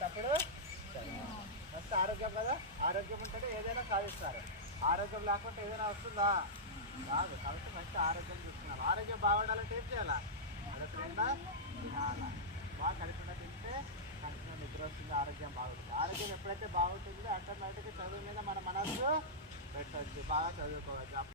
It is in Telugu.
తప్పుడు ఫస్ట్ ఆరోగ్యం కదా, ఆరోగ్యం ఉంటేనే ఏదైనా సాధిస్తారు. ఆరోగ్యం లేకుంటే ఏదైనా వస్తుందా? రాదు. కాబట్టి ఫస్ట్ ఆరోగ్యం చూసుకున్నాం. ఆరోగ్యం బాగుండాలంటే ఏం చేయాలా? కడుపునిండా తినాలా. బాగా కడుపునిండా తింటే కడుపులో నిద్ర వస్తుంది, ఆరోగ్యం బాగుంటుంది. ఆరోగ్యం ఎప్పుడైతే బాగుంటుందో ఆటోమేటిక్గా చదువు మీద మన మనసు పెట్టచ్చు, బాగా చదువుకోవచ్చు.